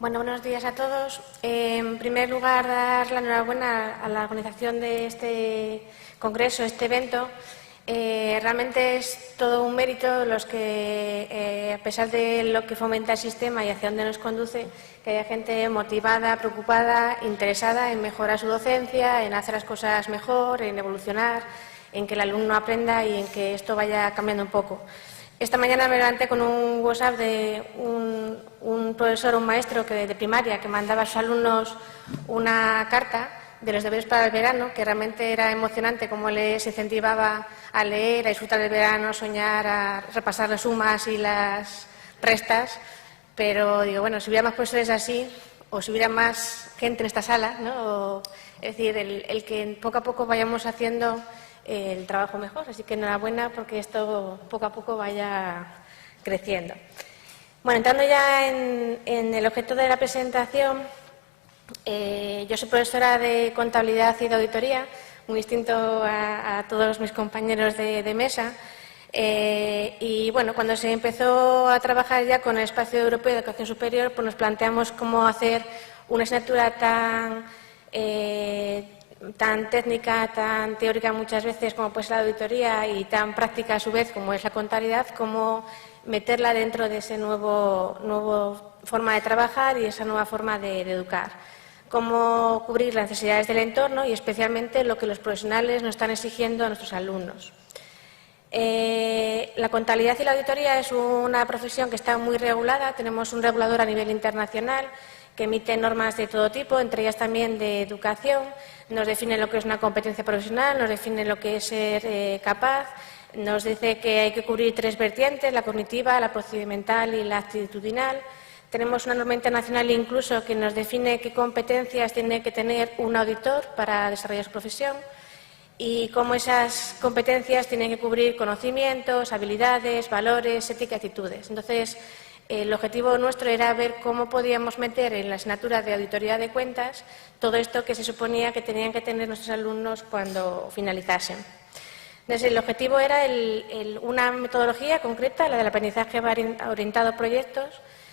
Bueno, buenos días a todos. En primer lugar, dar la enhorabuena a la organización de este congreso, este evento. Realmente es todo un mérito los que, a pesar de lo que fomenta el sistema y hacia dónde nos conduce, que haya gente motivada, preocupada, interesada en mejorar su docencia, en hacer las cosas mejor, en evolucionar, en que el alumno aprenda y en que esto vaya cambiando un poco. Esta mañana me levanté con un WhatsApp de un profesor, un maestro de primaria, que mandaba a sus alumnos una carta de los deberes para el verano, que realmente era emocionante cómo les incentivaba a leer, a disfrutar del verano, a soñar, a repasar las sumas y las restas. Pero digo, bueno, si hubiera más profesores así, o si hubiera más gente en esta sala, ¿no? Es decir, el que poco a poco vayamos haciendo el trabajo mejor. Así que enhorabuena porque esto poco a poco vaya creciendo. Bueno, entrando ya en el objeto de la presentación, yo soy profesora de contabilidad y de auditoría, muy distinto a todos mis compañeros de mesa. Y bueno, cuando se empezó a trabajar ya con el Espacio Europeo de Educación Superior, pues nos planteamos cómo hacer una asignatura tan técnica, tan teórica muchas veces como puede ser la auditoría y tan práctica a su vez como es la contabilidad, cómo meterla dentro de esa nueva forma de trabajar y esa nueva forma de educar. Cómo cubrir las necesidades del entorno y especialmente lo que los profesionales nos están exigiendo a nuestros alumnos. La contabilidad y la auditoría es una profesión que está muy regulada. Tenemos un regulador a nivel internacional que emite normas de todo tipo, entre ellas también de educación. Nos define lo que es una competencia profesional, nos define lo que es ser capaz, nos dice que hay que cubrir 3 vertientes, la cognitiva, la procedimental y la actitudinal. Tenemos una norma internacional incluso que nos define qué competencias tiene que tener un auditor para desarrollar su profesión y cómo esas competencias tienen que cubrir conocimientos, habilidades, valores, ética y actitudes. Entonces, el objetivo nuestro era ver cómo podíamos meter en la asignatura de auditoría de cuentas todo esto que se suponía que tenían que tener nuestros alumnos cuando finalizasen. Entonces, el objetivo era una metodología concreta, la del aprendizaje orientado a proyectos,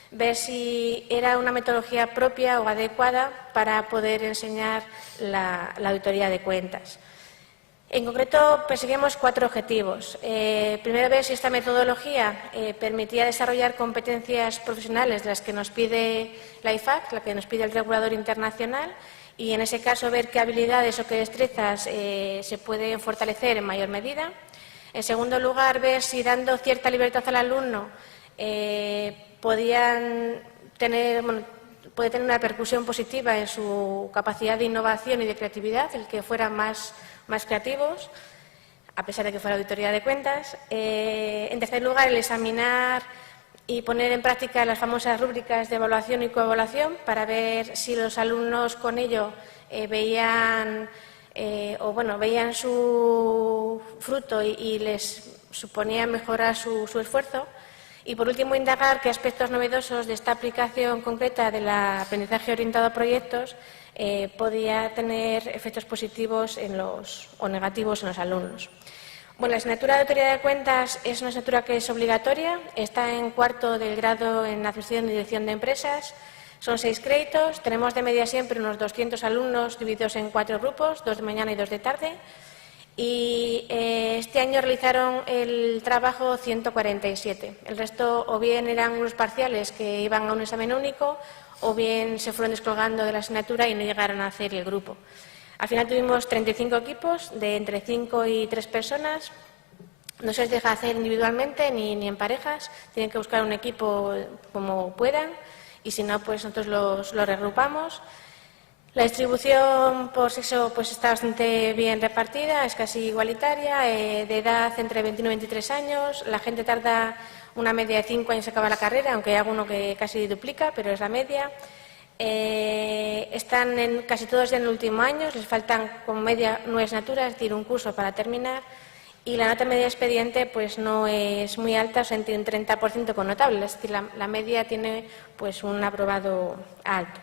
ver si era una metodología propia o adecuada para poder enseñar la auditoría de cuentas. En concreto, perseguimos 4 objetivos. Primero, ver si esta metodología permitía desarrollar competencias profesionales de las que nos pide la IFAC, la que nos pide el regulador internacional, y en ese caso ver qué habilidades o qué destrezas se pueden fortalecer en mayor medida. En segundo lugar, ver si dando cierta libertad al alumno puede tener una repercusión positiva en su capacidad de innovación y de creatividad, el que fueran más creativos, a pesar de que fuera auditoría de cuentas. En tercer lugar, el examinar y poner en práctica las famosas rúbricas de evaluación y coevaluación para ver si los alumnos con ello veían su fruto y les suponía mejorar su esfuerzo. Y, por último, indagar qué aspectos novedosos de esta aplicación concreta del aprendizaje orientado a proyectos podía tener efectos positivos o negativos en los alumnos. Bueno, la asignatura de auditoría de cuentas es una asignatura que es obligatoria, está en cuarto del grado en Administración y Dirección de Empresas, son 6 créditos, tenemos de media siempre unos 200 alumnos divididos en 4 grupos, 2 de mañana y 2 de tarde. Y este año realizaron el trabajo 147. El resto o bien eran unos parciales que iban a un examen único o bien se fueron descolgando de la asignatura y no llegaron a hacer el grupo. Al final tuvimos 35 equipos de entre 5 y 3 personas. No se les deja hacer individualmente ni en parejas. Tienen que buscar un equipo como puedan y si no, pues nosotros los regrupamos. La distribución por sexo pues está bastante bien repartida, es casi igualitaria, de edad entre 21 y 23 años. La gente tarda una media de 5 años en acabar la carrera, aunque hay alguno que casi duplica, pero es la media. Están casi todos ya en el último año, les faltan como media 9 asignaturas, es decir, un curso para terminar. Y la nota media de expediente pues no es muy alta, o sea, entre un 30% con notable, es decir, la media tiene pues un aprobado alto.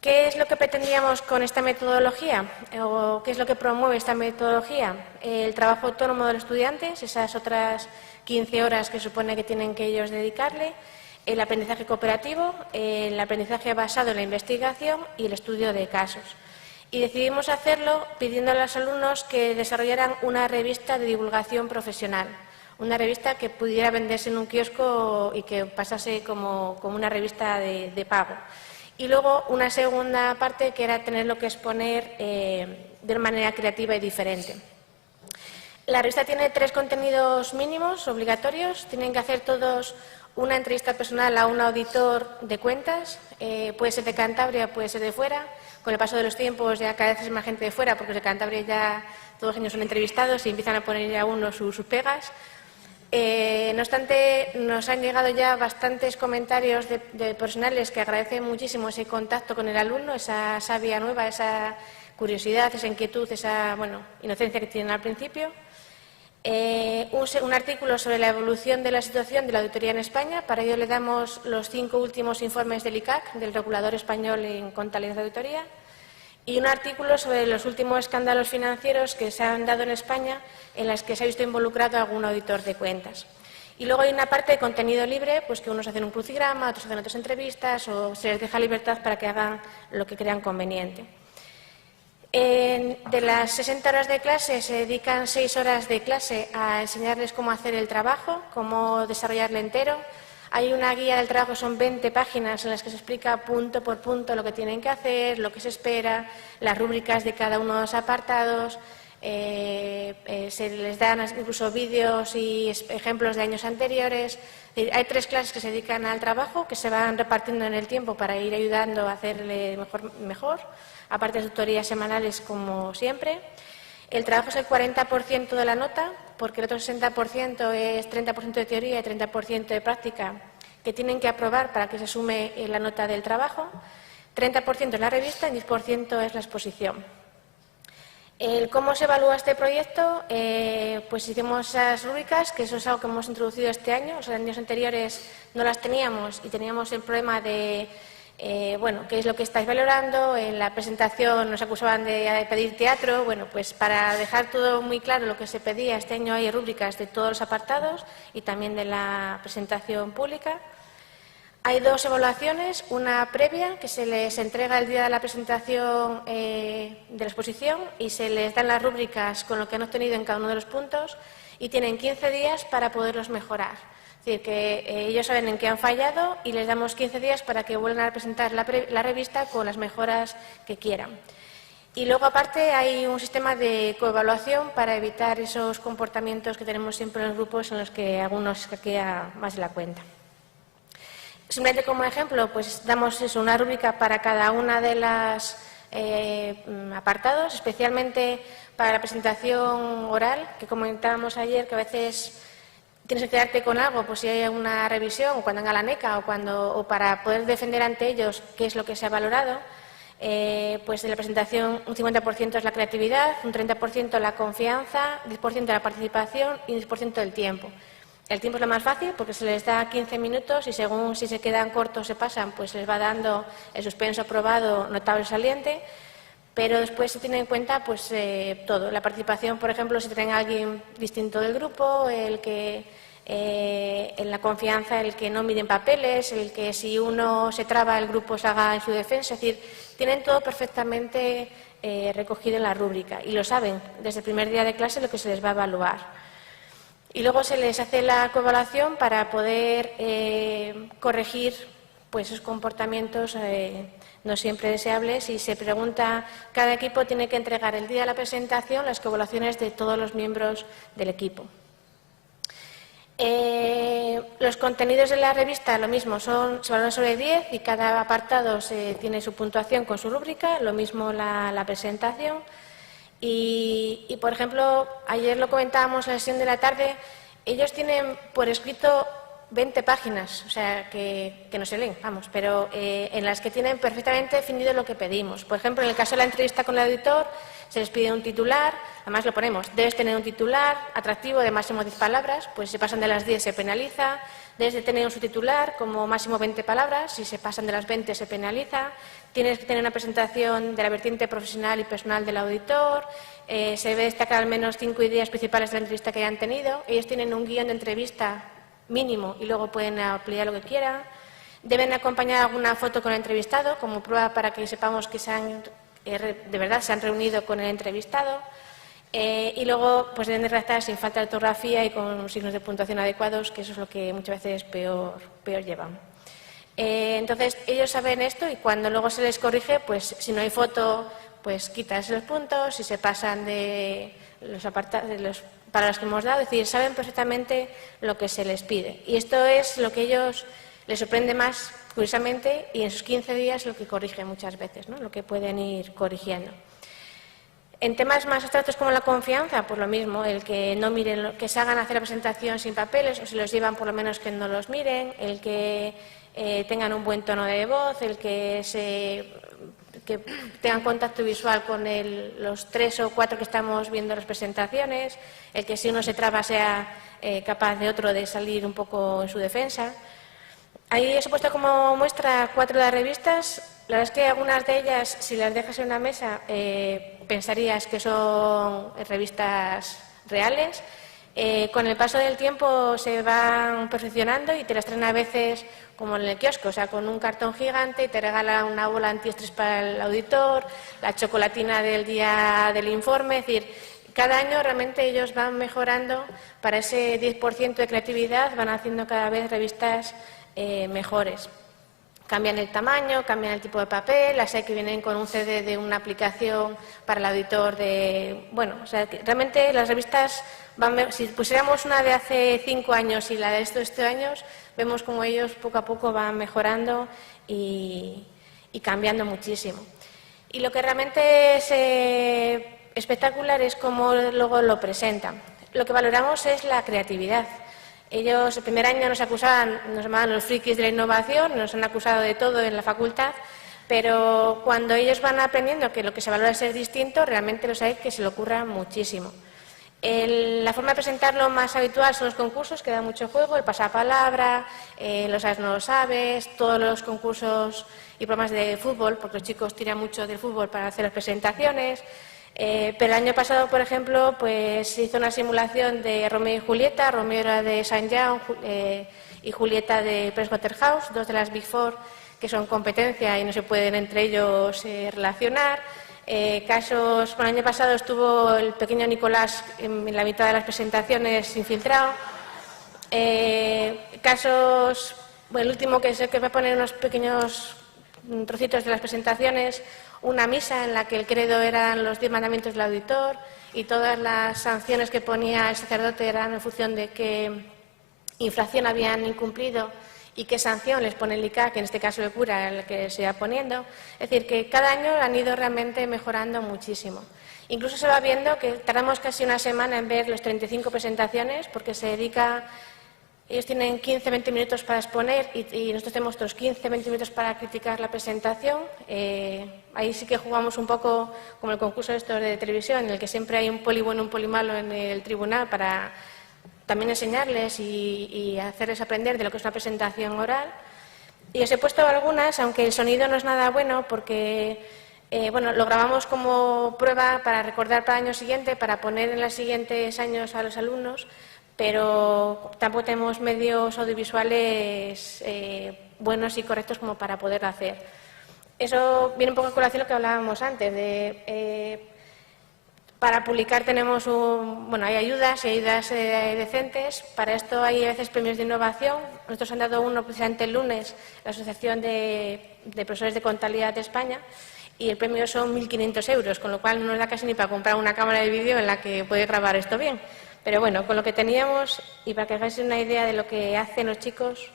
¿Qué es lo que pretendíamos con esta metodología? ¿O qué es lo que promueve esta metodología? El trabajo autónomo de los estudiantes, esas otras 15 horas que supone que tienen que ellos dedicarle, el aprendizaje cooperativo, el aprendizaje basado en la investigación y el estudio de casos. Y decidimos hacerlo pidiendo a los alumnos que desarrollaran una revista de divulgación profesional, una revista que pudiera venderse en un kiosco y que pasase como una revista de pago. Y luego una segunda parte que era tenerlo que exponer de una manera creativa y diferente. La revista tiene 3 contenidos mínimos obligatorios. Tienen que hacer todos una entrevista personal a un auditor de cuentas. Puede ser de Cantabria, puede ser de fuera. Con el paso de los tiempos ya cada vez es más gente de fuera, porque los de Cantabria ya todos los años son entrevistados y empiezan a poner a uno sus pegas. No obstante, nos han llegado ya bastantes comentarios de profesionales que agradecen muchísimo ese contacto con el alumno, esa savia nueva, esa curiosidad, esa inquietud, esa inocencia que tienen al principio. Un artículo sobre la evolución de la situación de la auditoría en España. Para ello le damos los 5 últimos informes del ICAC, del regulador español en contabilidad de auditoría, y un artículo sobre los últimos escándalos financieros que se han dado en España en las que se ha visto involucrado algún auditor de cuentas. Y luego hay una parte de contenido libre, pues que unos hacen un crucigrama, otros hacen otras entrevistas o se les deja libertad para que hagan lo que crean conveniente. De las 60 horas de clase se dedican 6 horas de clase a enseñarles cómo hacer el trabajo, cómo desarrollarlo entero. Hay una guía del trabajo, son 20 páginas en las que se explica punto por punto lo que tienen que hacer, lo que se espera, las rúbricas de cada uno de los apartados. Se les dan incluso vídeos y ejemplos de años anteriores. Hay 3 clases que se dedican al trabajo, que se van repartiendo en el tiempo para ir ayudando a hacerle mejor, aparte de tutorías semanales como siempre. El trabajo es el 40% de la nota, porque el otro 60% es 30% de teoría y 30% de práctica que tienen que aprobar para que se sume la nota del trabajo. 30% es la revista y 10% es la exposición. ¿Cómo se evalúa este proyecto? Pues hicimos esas rúbricas, que eso es algo que hemos introducido este año. Los años anteriores no las teníamos y teníamos el problema de qué es lo que estáis valorando. En la presentación nos acusaban de pedir teatro. Bueno, pues para dejar todo muy claro lo que se pedía, este año hay rúbricas de todos los apartados y también de la presentación pública. Hay 2 evaluaciones, una previa, que se les entrega el día de la presentación de la exposición y se les dan las rúbricas con lo que han obtenido en cada uno de los puntos y tienen 15 días para poderlos mejorar. Es decir, que ellos saben en qué han fallado y les damos 15 días para que vuelvan a presentar la revista con las mejoras que quieran. Y luego, aparte, hay un sistema de coevaluación para evitar esos comportamientos que tenemos siempre en los grupos en los que algunos hackean más de la cuenta. Simplemente como ejemplo, pues damos una rúbrica para cada una de las apartados, especialmente para la presentación oral, que comentábamos ayer, que a veces tienes que quedarte con algo, pues si hay una revisión, o cuando haga la NECA, o para poder defender ante ellos qué es lo que se ha valorado. Pues de la presentación un 50% es la creatividad, un 30% la confianza, 10% la participación y 10% del tiempo. El tiempo es lo más fácil porque se les da 15 minutos y según si se quedan cortos o se pasan, pues se les va dando el suspenso aprobado, notable saliente, pero después se tiene en cuenta pues todo. La participación, por ejemplo, si traen a alguien distinto del grupo, el que en la confianza, el que no miden papeles, el que si uno se traba el grupo se haga en su defensa, es decir, tienen todo perfectamente recogido en la rúbrica y lo saben desde el primer día de clase lo que se les va a evaluar. Y luego se les hace la coevaluación para poder corregir pues, esos comportamientos no siempre deseables y se pregunta, cada equipo tiene que entregar el día de la presentación las coevaluaciones de todos los miembros del equipo. Los contenidos de la revista, lo mismo, se valoran sobre 10 y cada apartado tiene su puntuación con su rúbrica, lo mismo la presentación. Y, por ejemplo, ayer lo comentábamos en la sesión de la tarde, ellos tienen por escrito 20 páginas, o sea, que no se leen, vamos, pero en las que tienen perfectamente definido lo que pedimos. Por ejemplo, en el caso de la entrevista con el auditor, se les pide un titular, además lo ponemos, debes tener un titular atractivo de máximo 10 palabras, pues si se pasan de las 10 se penaliza, debes de tener un subtitular como máximo 20 palabras, si se pasan de las 20 se penaliza, tienes que tener una presentación de la vertiente profesional y personal del auditor, se debe destacar al menos 5 ideas principales de la entrevista que hayan tenido, ellos tienen un guión de entrevista mínimo y luego pueden ampliar lo que quieran. Deben acompañar alguna foto con el entrevistado, como prueba para que sepamos que de verdad se han reunido con el entrevistado. Y luego pues deben de redactar sin falta de ortografía y con signos de puntuación adecuados, que eso es lo que muchas veces peor llevan. Entonces, ellos saben esto y cuando luego se les corrige, pues si no hay foto, pues quitas los puntos, si se pasan de los apartados para los que hemos dado, es decir, saben perfectamente lo que se les pide. Y esto es lo que ellos les sorprende más, curiosamente, y en sus 15 días lo que corrigen muchas veces, ¿no? Lo que pueden ir corrigiendo. En temas más abstractos como la confianza, pues lo mismo, el que no miren, que se hagan hacer la presentación sin papeles, o si los llevan por lo menos que no los miren, el que tengan un buen tono de voz, el que tengan contacto visual con los 3 o 4 que estamos viendo las presentaciones, el que si uno se traba sea capaz de otro de salir un poco en su defensa. Ahí os he puesto como muestra 4 de las revistas. La verdad es que algunas de ellas, si las dejas en una mesa, pensarías que son revistas reales. Con el paso del tiempo se van perfeccionando y te las traen a veces como en el kiosco, o sea, con un cartón gigante y te regalan una bola antiestrés para el auditor, la chocolatina del día del informe, es decir, cada año realmente ellos van mejorando para ese 10% de creatividad, van haciendo cada vez revistas mejores. Cambian el tamaño, cambian el tipo de papel, las hay que vienen con un CD de una aplicación para el auditor Bueno, o sea, que realmente las revistas si pusiéramos una de hace 5 años y la de estos años, vemos como ellos poco a poco van mejorando y cambiando muchísimo. Y lo que realmente es espectacular es cómo luego lo presentan. Lo que valoramos es la creatividad. Ellos el primer año nos llamaban los frikis de la innovación, nos han acusado de todo en la facultad, pero cuando ellos van aprendiendo que lo que se valora es ser distinto, realmente los hay que se le ocurra muchísimo. La forma de presentarlo más habitual son los concursos, que da mucho juego, el pasapalabra, los sabes no lo sabes, todos los concursos y programas de fútbol, porque los chicos tiran mucho del fútbol para hacer las presentaciones. Pero el año pasado, por ejemplo, pues se hizo una simulación de Romeo y Julieta. Romeo era de St. John y Julieta de Pricewaterhouse, 2 de las Big Four que son competencia y no se pueden entre ellos relacionar. El año pasado estuvo el pequeño Nicolás en la mitad de las presentaciones infiltrado. El último que va a poner unos pequeños trocitos de las presentaciones, una misa en la que el credo eran los 10 mandamientos del auditor y todas las sanciones que ponía el sacerdote eran en función de qué infracción habían incumplido y qué sanción les pone el ICA, que en este caso el cura el que se iba poniendo. Es decir, que cada año han ido realmente mejorando muchísimo. Incluso se va viendo que tardamos casi una semana en ver las 35 presentaciones porque ellos tienen 15-20 minutos para exponer y nosotros tenemos otros 15-20 minutos para criticar la presentación. Ahí sí que jugamos un poco como el concurso de televisión, en el que siempre hay un poli bueno y un poli malo en el tribunal para también enseñarles y hacerles aprender de lo que es una presentación oral. Y os he puesto algunas, aunque el sonido no es nada bueno, porque lo grabamos como prueba para recordar para el año siguiente, para poner en los siguientes años a los alumnos, pero tampoco tenemos medios audiovisuales buenos y correctos como para poderlo hacer. Eso viene un poco a colación de lo que hablábamos antes. Para publicar tenemos hay ayudas y ayudas decentes. Para esto hay a veces premios de innovación. Nosotros han dado uno precisamente el lunes, la Asociación de Profesores de Contabilidad de España, y el premio son 1.500 euros, con lo cual no nos da casi ni para comprar una cámara de vídeo en la que puede grabar esto bien. Pero bueno, con lo que teníamos, y para que hagáis una idea de lo que hacen los chicos.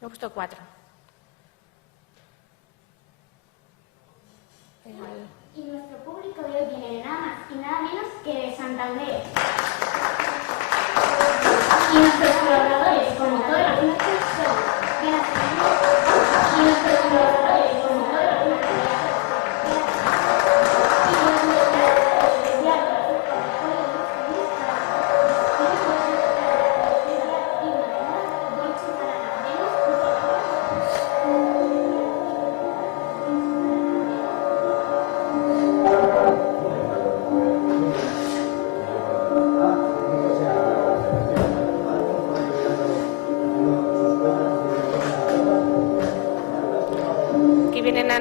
Me he puesto 4. Y nuestro público de hoy viene de nada más y nada menos que de Santander. Y nuestros colaboradores, como todas las noches, son y nuestros colaboradores, como todas las noches,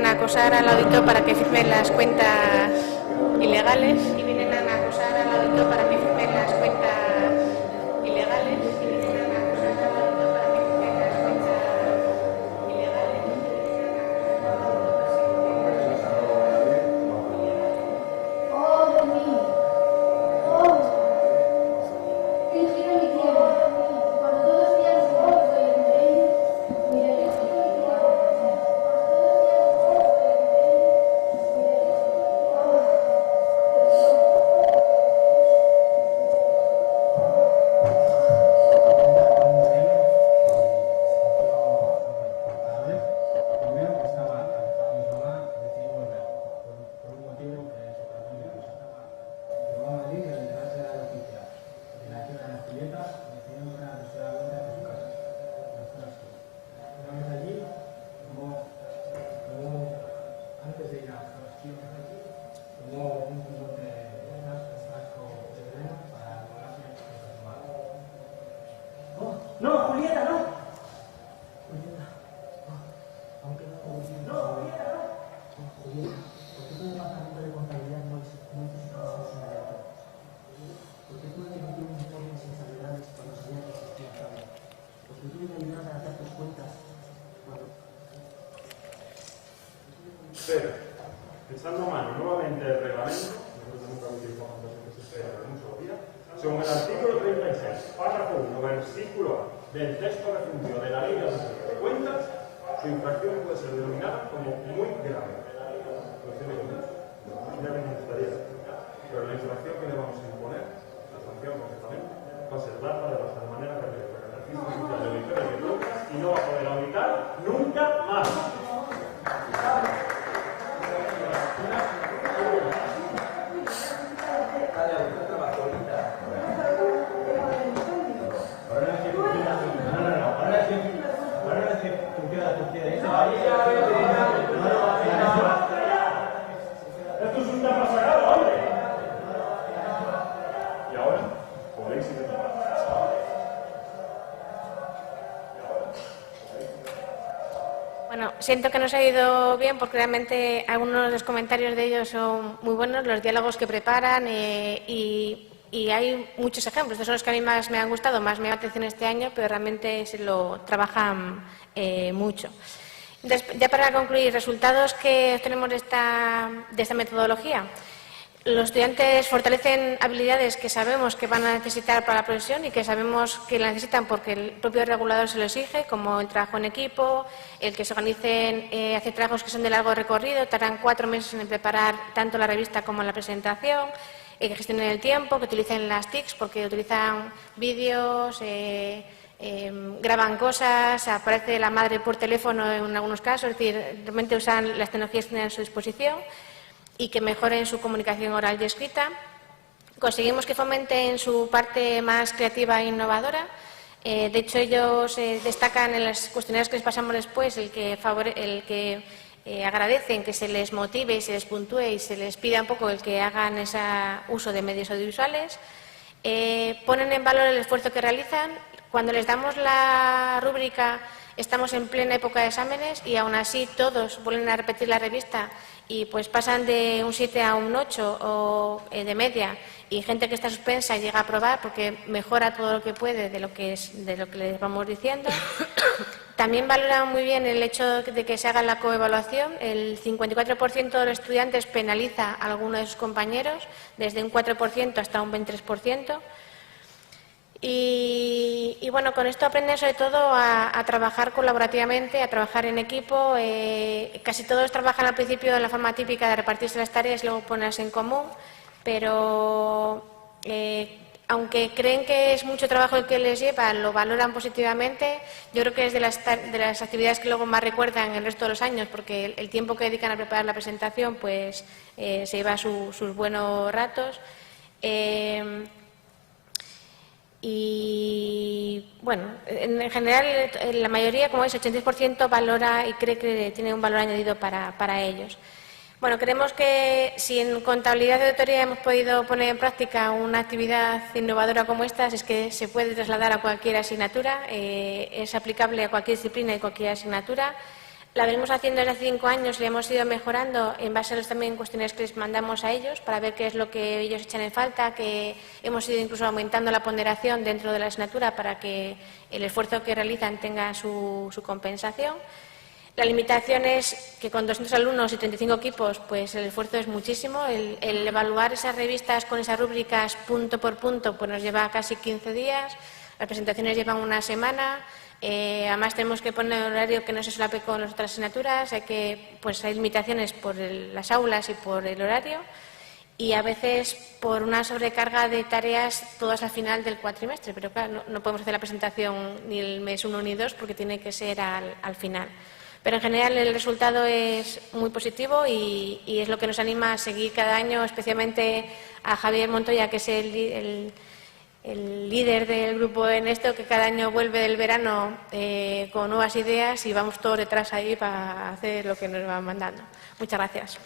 a acosar al auditor para que firme las cuentas ilegales y vienen a acosar al auditor para que firme las cuentas ilegales y vienen a acosar al auditor para que firme las cuentas ilegales. Oh, Dios mío. Oh, fingido mi tierra. Cuando todos piensan que soy el rey, miraré a mi tierra. No, Julieta, no. Julieta. Aunque no, Julieta. No, Julieta, no. Julieta, ¿por qué tu departamento de contabilidad no necesitaba un sindicato? ¿Por qué tuve que emitir un informe sin salvedades cuando sabía que existía fraude? ¿Por qué tuve que ayudar a hacer tus cuentas cuando... Pero, echando mano nuevamente del reglamento, nosotros nunca lo utilizamos entonces que se espera, pero mucho lo pida, según el artículo 36, párrafo 1, versículo A del texto refundido de la Ley de Auditoría de Cuentas, su infracción puede ser denominada como muy grave. Ya me gustaría, pero la infracción que le vamos a imponer, la sanción concretamente, va a ser darla de la manera que le el ejercicio oficial de auditoría de cuentas y no va a poder auditar nunca más. Esto es un tema sagrado, hombre. Y ahora, podéis ir a Bueno, siento que no se ha ido bien porque realmente algunos de los comentarios de ellos son muy buenos, los diálogos que preparan y hay muchos ejemplos. Estos son los que a mí más me han gustado, más me llama atención este año, pero realmente se lo trabajan mucho. Entonces, ya para concluir, resultados que obtenemos de esta metodología. Los estudiantes fortalecen habilidades que sabemos que van a necesitar para la profesión y que sabemos que la necesitan porque el propio regulador se lo exige, como el trabajo en equipo, el que se organicen, hacer trabajos que son de largo recorrido, tardan 4 meses en preparar tanto la revista como la presentación, que gestionen el tiempo, que utilicen las TICs porque utilizan vídeos, graban cosas, aparece la madre por teléfono en algunos casos, es decir, realmente usan las tecnologías que tienen a su disposición y que mejoren su comunicación oral y escrita. Conseguimos que fomenten su parte más creativa e innovadora. De hecho, ellos destacan en los cuestionarios que les pasamos después el que agradecen que se les motive y se les puntúe y se les pida un poco el que hagan ese uso de medios audiovisuales. Ponen en valor el esfuerzo que realizan. Cuando les damos la rúbrica, estamos en plena época de exámenes y aún así todos vuelven a repetir la revista y pues pasan de un 7 a un 8 o de media y gente que está suspensa llega a aprobar porque mejora todo lo que puede de lo que les vamos diciendo. También valoran muy bien el hecho de que se haga la coevaluación. El 54% de los estudiantes penaliza a alguno de sus compañeros, desde un 4% hasta un 23%. Y bueno, con esto aprenden sobre todo a trabajar colaborativamente, a trabajar en equipo. Casi todos trabajan al principio de la forma típica de repartirse las tareas y luego ponerse en común, pero aunque creen que es mucho trabajo el que les lleva, lo valoran positivamente. Yo creo que es de las actividades que luego más recuerdan el resto de los años, porque el tiempo que dedican a preparar la presentación pues se lleva sus buenos ratos. Y bueno, en general la mayoría, como es, 86% valora y cree que tiene un valor añadido para ellos. Bueno, creemos que si en contabilidad de auditoría hemos podido poner en práctica una actividad innovadora como esta, es que se puede trasladar a cualquier asignatura, es aplicable a cualquier disciplina y cualquier asignatura. La venimos haciendo desde hace 5 años y la hemos ido mejorando en base a los también cuestiones que les mandamos a ellos para ver qué es lo que ellos echan en falta, que hemos ido incluso aumentando la ponderación dentro de la asignatura para que el esfuerzo que realizan tenga su compensación. La limitación es que con 200 alumnos y 35 equipos, pues el esfuerzo es muchísimo. El evaluar esas revistas con esas rúbricas punto por punto pues nos lleva casi 15 días, las presentaciones llevan una semana. Además tenemos que poner un horario que no se solape con las otras asignaturas, hay limitaciones por las aulas y por el horario y a veces por una sobrecarga de tareas todas al final del cuatrimestre, pero claro, no podemos hacer la presentación ni el mes 1 ni 2 porque tiene que ser al final. Pero en general el resultado es muy positivo y es lo que nos anima a seguir cada año, especialmente a Javier Montoya, que es el líder del grupo en esto, que cada año vuelve del verano con nuevas ideas y vamos todos detrás ahí para hacer lo que nos van mandando. Muchas gracias.